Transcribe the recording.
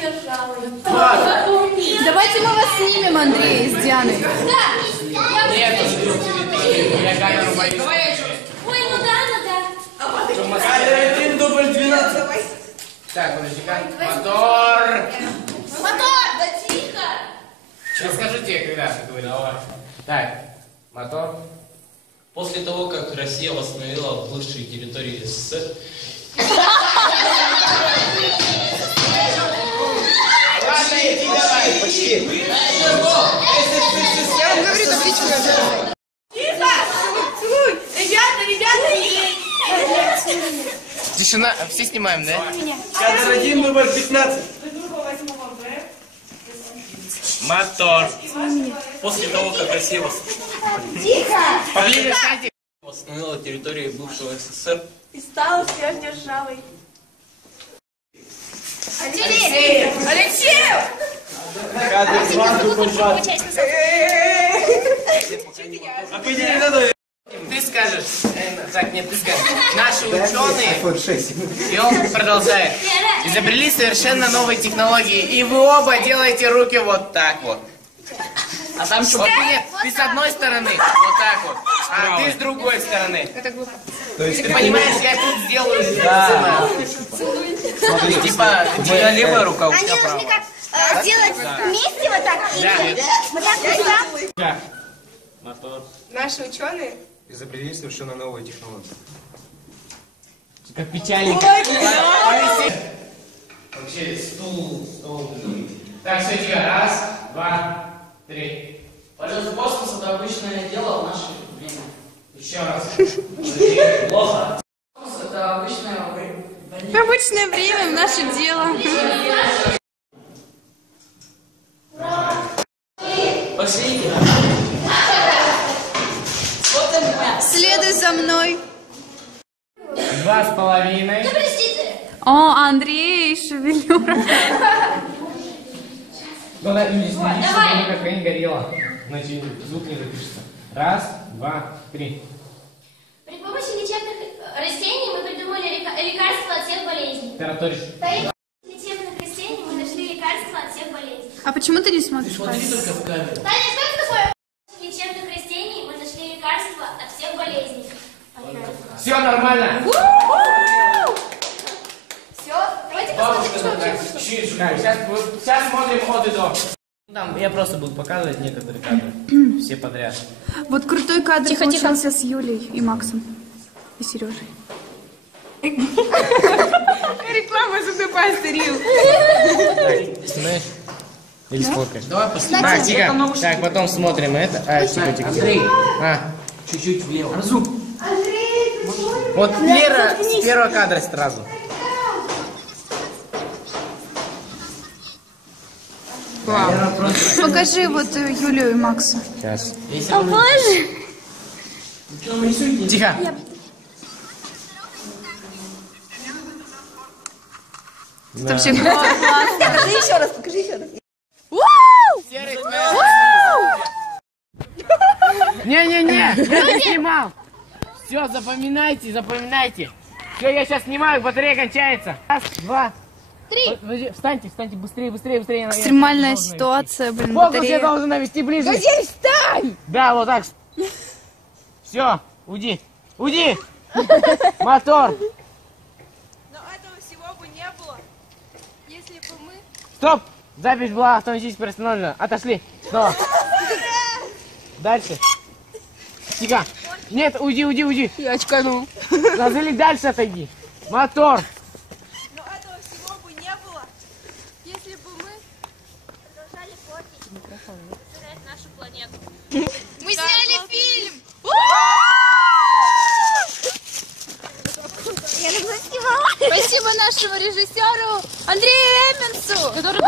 державой. Давайте мы вас снимем, Андрей, с Дианой. Нет, я камеру боюсь. Ой, ну да. Камера 1, дубль 12. Так, подожди-ка. Мотор. Да тихо. Расскажу тебе, когда ты говоришь. Так, мотор. После того, как Россия восстановила бывшие территории СССР, Ладно, иди давай. Почти. Я вам говорю, табличку. Тишина. Все снимаем, да? Кадр 1, дубль 15. Мотор. после того, как Россия Поближе встаньте. восстановила территории бывшего СССР, И стала сверхдержавой. Алексеев! Кадр 2, дубль 20. Определили надо. Ты скажешь. Так, нет, ты скажешь. Наши ученые, и он продолжает, изобрели совершенно новые технологии, и вы оба делаете руки вот так вот. А там что? Вот нет, ты с одной стороны, вот так вот, а ты с другой стороны. Это глупо. Ты понимаешь, я тут сделаю типа, левая рука у Они тебя должны правая. как сделать вместе вот так. Да. мотор. Наши ученые. Изобрели совершенно новые технологии. Как печальник. Вообще стул. Так, все, тихо. Раз, два, три. Полет в космос — это обычное дело в наше время. Еще раз. Плохо. Космос — это обычное время. Обычное время в наше дело. Пошли. Следуй за мной. 2,5. Простите. О, Андрей, шевелюра. Ну да, не следи, чтобы какая не горела. Иначе звук не запишется. Раз, два, три. При помощи лечебных растений мы придумали лекарства от всех болезней. Тараторишь. При помощи лечебных растений мы нашли лекарства от всех болезней. А почему ты не смотришь? Смотри только в камеру. Таня, что это такое? При помощи лечебных растений мы нашли лекарства от всех болезней. Все нормально. Все, давайте посмотрим, что вообще вышло. Так, сейчас смотрим от и до. Там я просто буду показывать некоторые кадры. Все подряд. Вот крутой кадр получился с Юлей и Максом. И Сережей. Реклама зубной пасты, Рил. Ты снимаешь? Или сколько? Давай последний. Так, тихо. Так, потом смотрим это. Тихо. Андрей, А, чуть-чуть влево. Разум. вот Лера с первого кадра сразу. Вау. Покажи вот Юлию и Макса. Сейчас. О, боже! Тихо. Это вообще классно. Покажи еще раз, покажи еще раз. Не-не-не, я не снимал. Все, запоминайте. Все, я сейчас снимаю, батарея кончается. Раз, два, три. Встаньте, быстрее. Экстремальная ситуация, блин, Фокус я батарея. должен навести ближе. Здесь встань! Да, вот так. Все, уйди. Мотор. Но этого всего бы не было, если бы мы... Стоп! Запись была автоматически приостановлена. Отошли. Снова. Дальше. Тихо. Нет, уйди. Я очканул. Назали дальше отойди. Мотор. Но этого всего бы не было, если бы мы продолжали портить, засорять нашу планету. Мы сняли фильм! Я снимала. Спасибо нашему режиссеру Андрею Эмменсу, который